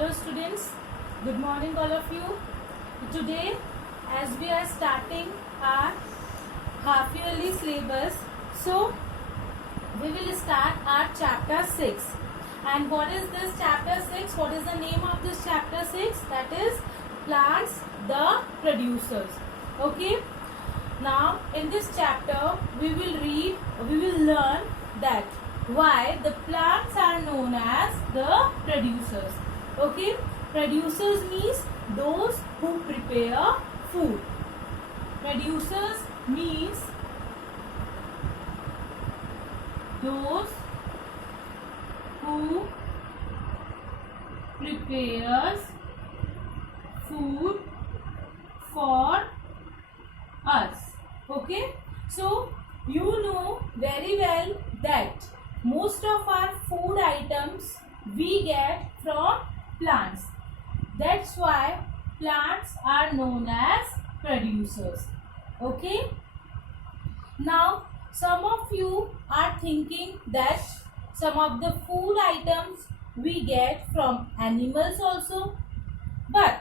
Hello students, good morning all of you. Today as we are starting our half yearly syllabus, so we will start our chapter 6. And what is this chapter 6? What is the name of this chapter 6? That is plants the producers. Okay. Now in this chapter we will learn that why the plants are known as the producers. Okay, producers means those who prepare food. Producers means those who prepares food for us. Okay, so you know very well that most of our food items we get from plants. That's why plants are known as producers. Okay. Now some of you are thinking that some of the food items we get from animals also, but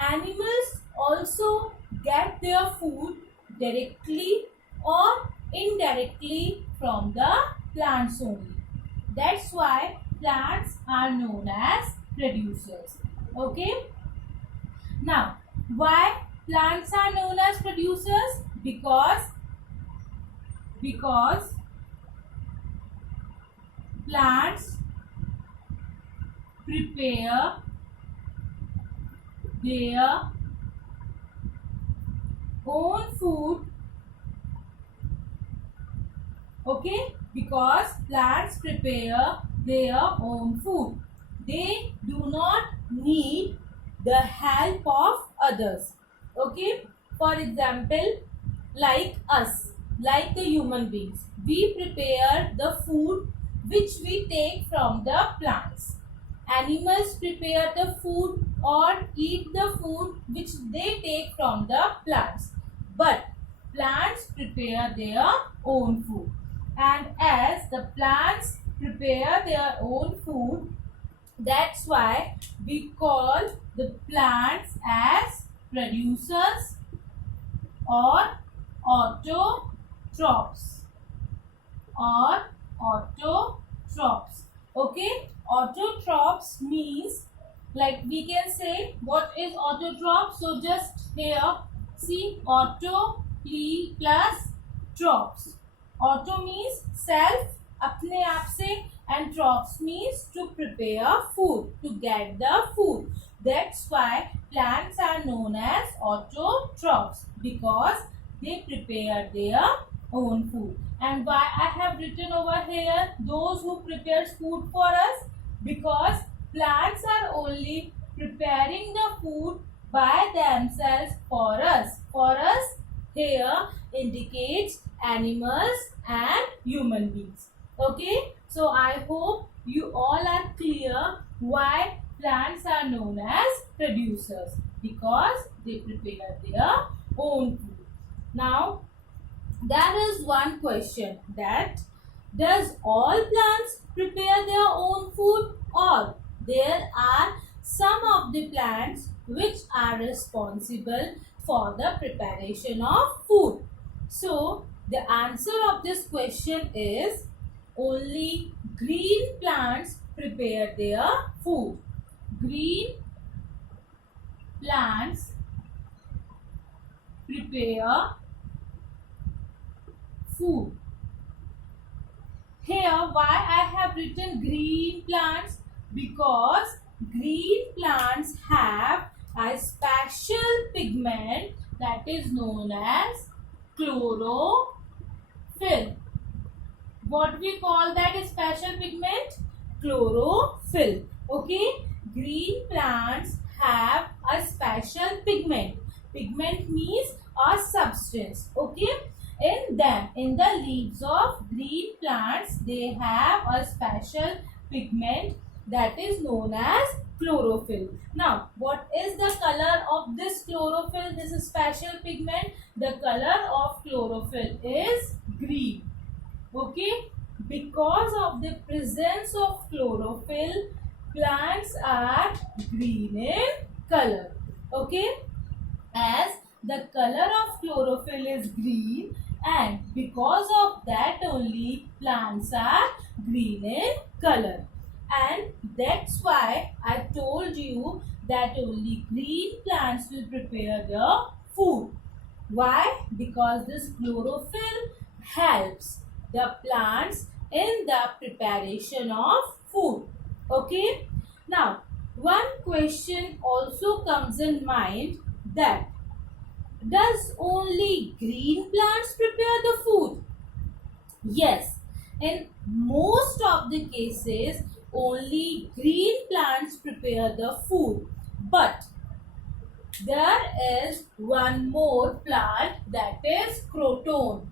animals also get their food directly or indirectly from the plants only. That's why plants are known as producers. Okay. Now why plants are known as producers? Because plants prepare their own food. Okay, because plants prepare their own food. They do not need the help of others. Okay, for example, like us, like the human beings, we prepare the food which we take from the plants. Animals prepare the food or eat the food which they take from the plants. But plants prepare their own food. And as the plants prepare their own food, that's why we call the plants as producers or autotrophs. Okay, autotrophs means, like we can say what is autotroph. So just here see, auto plus trophs. Auto means self, अपने आप से, and trophs means to prepare food, to get the food. That's why plants are known as autotrophs, because they prepare their own food. And why I have written over here those who prepares food for us? Because plants are only preparing the food by themselves for us. For us here indicates animals and human beings. Okay, so I hope you all are clear why plants are known as producers, because they prepare their own food. Now there is one question, that does all plants prepare their own food, or there are some of the plants which are responsible for the preparation of food? So the answer of this question is only green plants prepare their food. Green plants prepare food. Here why I have written green plants? Because green plants have a special pigment that is known as chlorophyll. What we call that special pigment? Chlorophyll. Okay, green plants have a special pigment. Pigment means a substance. Okay, in them, in the leaves of green plants, they have a special pigment that is known as chlorophyll. Now what is the color of this chlorophyll, this special pigment? The color of chlorophyll is green. Okay, because of the presence of chlorophyll, plants are green in color. Okay, as the color of chlorophyll is green, and because of that only plants are green in color. And that's why I told you that only green plants will prepare the food. Why? Because this chlorophyll helps the plants in the preparation of food. Okay. Now, one question also comes in mind, that does only green plants prepare the food? Yes, in most of the cases, only green plants prepare the food. But there is one more plant, that is croton.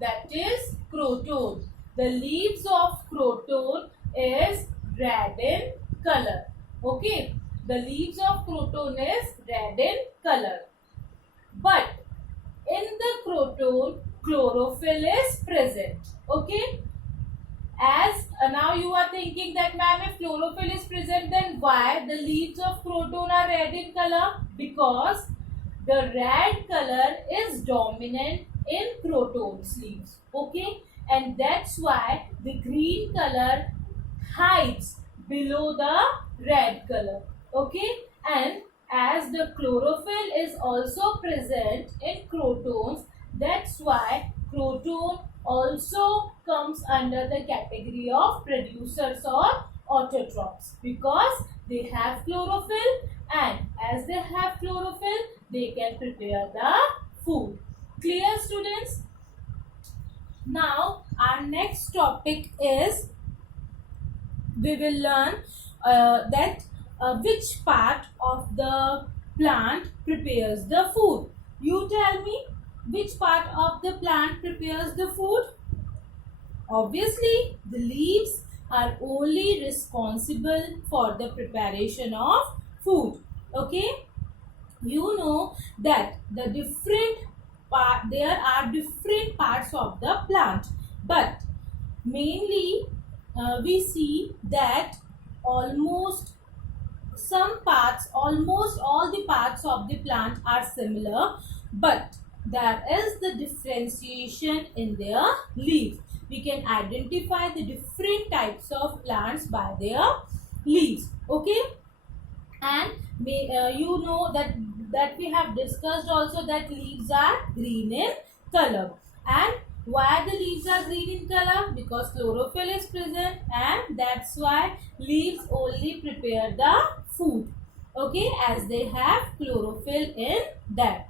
That is croton. The leaves of croton is red in color. Okay, the leaves of croton is red in color. But in the croton, chlorophyll is present. Okay, as now you are thinking that ma'am, if chlorophyll is present, then why the leaves of croton are red in color? Because the red color is dominant in croton's leaves. Okay, and that's why the green color hides below the red color. Okay, and as the chlorophyll is also present in crotons, that's why croton also comes under the category of producers or autotrophs, because they have chlorophyll, and as they have chlorophyll, they can prepare the food. Clear, students? Now our next topic is, we will learn that which part of the plant prepares the food. You tell me, which part of the plant prepares the food? Obviously, the leaves are only responsible for the preparation of food. Okay, you know that there are different parts of the plant, but mainly we see that almost almost all the parts of the plant are similar, but there is the differentiation in their leaves. We can identify the different types of plants by their leaves. Okay, and you know that we have discussed also that leaves are green in color. And why the leaves are green in color? Because chlorophyll is present, and that's why leaves only prepare the food. Okay, as they have chlorophyll in that.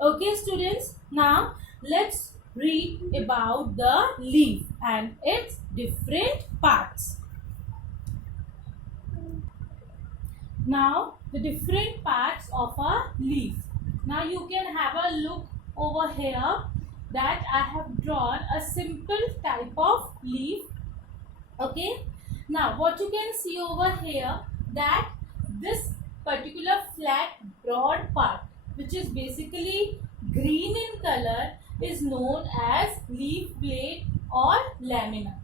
Okay, students, now let's read about the leaf and its different parts. Now the different parts of a leaf. Now you can have a look over here, that I have drawn a simple type of leaf. Okay, now what you can see over here, that this particular flat broad part, which is basically green in color, is known as leaf blade or lamina.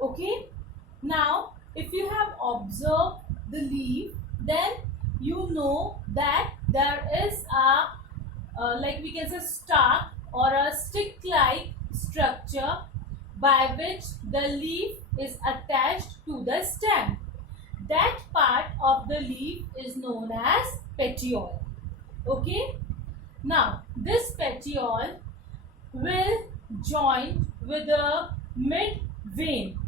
Okay, now if you have observed the leaf, then you know that there is like we can say stalk or a stick like structure by which the leaf is attached to the stem. That part of the leaf is known as petiole. Okay, now this petiole will join with the mid vein.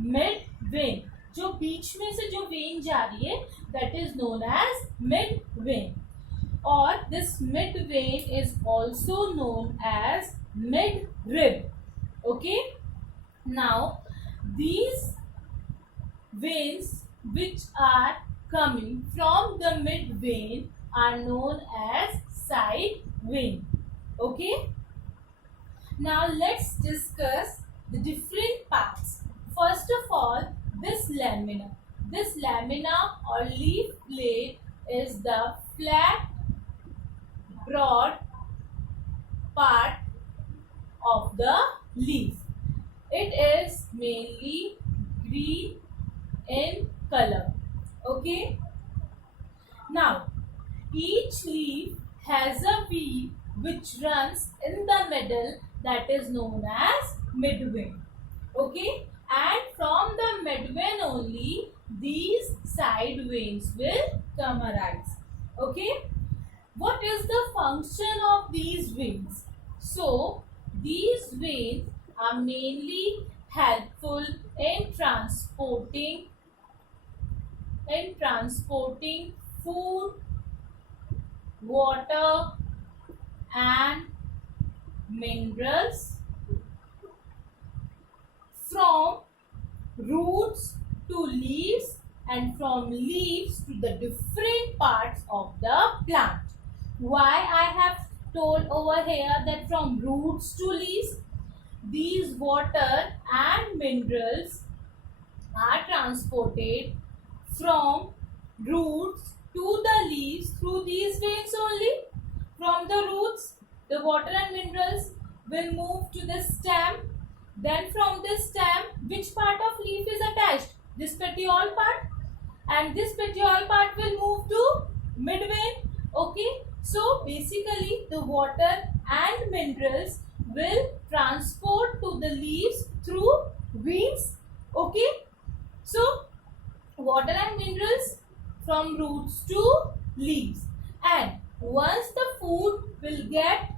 Mid vein, जो बीच में से जो vein जा रही है, that is known as mid vein. Or this mid vein is also known as mid rib. Okay, now these veins which are coming from the mid vein are known as side vein. Okay, now let's discuss the different parts. First of all, this lamina. This lamina or leaf blade is the flat, broad part of the leaf. It is mainly green in Okay. Now, each leaf has a weave which runs in the middle, that is known as midvein. Okay. And from the midvein only these side veins will come arise. Okay. What is the function of these veins? So, these veins are mainly helpful in transporting food, water and minerals from roots to leaves and from leaves to the different parts of the plant. Why I have told over here that from roots to leaves? These water and minerals are transported from roots to the leaves through these veins only. From the roots, the water and minerals will move to the stem. Then from this stem, which part of leaf is attached? This petiole part. And this petiole part will move to midvein. Okay. So basically the water and minerals will transport to the leaves through veins. Okay. So water and minerals from roots to leaves. And once the food will get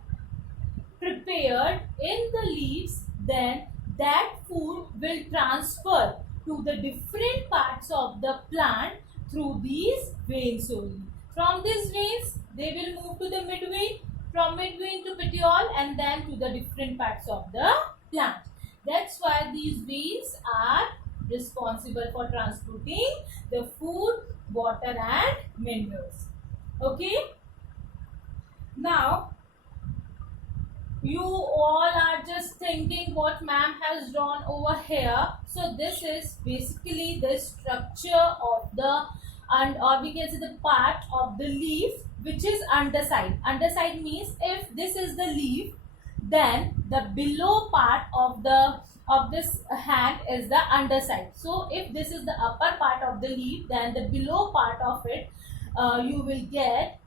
prepared in the leaves, then that food will transfer to the different parts of the plant through these veins only. From these veins, they will move to the midvein, from midvein to petiole, and then to the different parts of the plant. That's why these veins are responsible for transporting the food, water and minerals. Okay. Now, you all are just thinking what ma'am has drawn over here. So this is basically the structure of the, and or we can say the part of the leaf which is underside. Underside means if this is the leaf, then the below part of this hand is the underside. So if this is the upper part of the leaf, then the below part of it you will get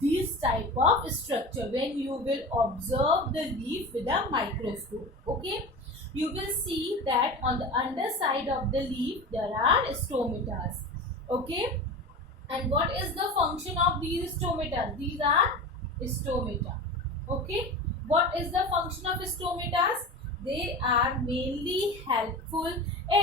this type of structure when you will observe the leaf with a microscope. Okay, you will see that on the underside of the leaf there are stomatas. Okay, and what is the function of these stomatas? These are stomata. Okay, what is the function of stomatas? They are mainly helpful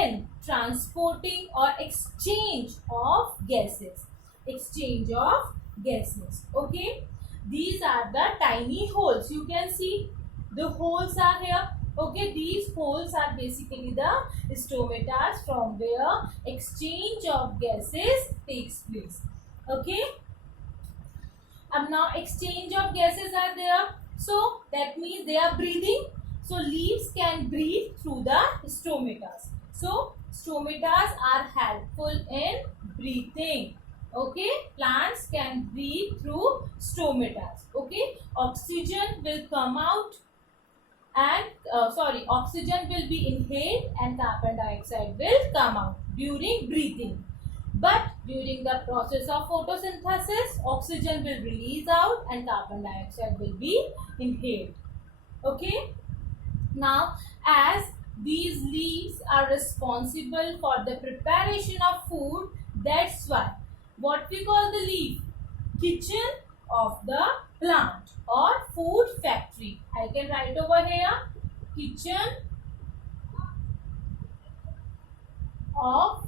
in transporting or exchange of gases. Exchange of gases. Okay, these are the tiny holes. You can see the holes are here. Okay, these holes are basically the stomatas from where exchange of gases takes place. Okay, and now exchange of gases are there, so that means they are breathing. So leaves can breathe through the stomatas. So stomatas are helpful in breathing. Okay, plants can breathe through stomatas. Okay, oxygen will come out and oxygen will be inhaled and carbon dioxide will come out during breathing. But during the process of photosynthesis, oxygen will release out and carbon dioxide will be inhaled. Okay. Now, as these leaves are responsible for the preparation of food, that's why what we call the leaf? Kitchen of the plant or food factory. I can write over here, kitchen of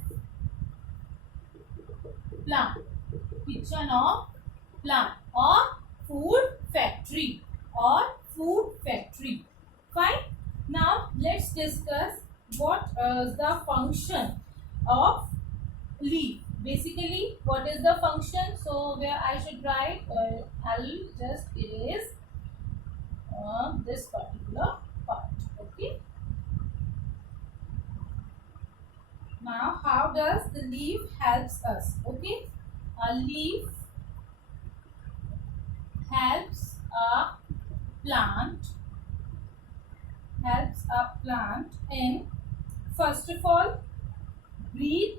plant. Kitchen of plant or food factory or food factory. Fine. Now let's discuss what is the function of leaf. Basically, what is the function? So where I should write, I'll just erase this particular part. Okay. Now, how does the leaf helps us? Okay, a leaf helps a plant in, first of all, breathe.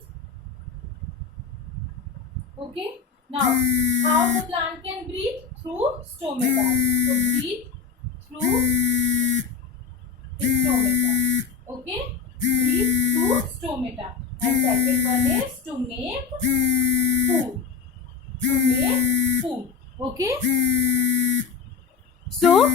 Okay. Now, how the plant can breathe? Through stomata. So breathe through stomata. Okay. Breathe through stomata. And second one is to make food. To make food. Okay. So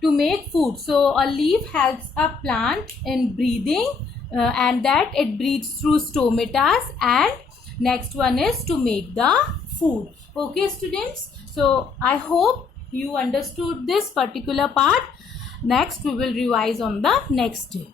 to make food, so a leaf helps a plant in breathing, and that it breathes through stomatas. And next one is to make the food. Okay students, so I hope you understood this particular part. Next we will revise on the next day.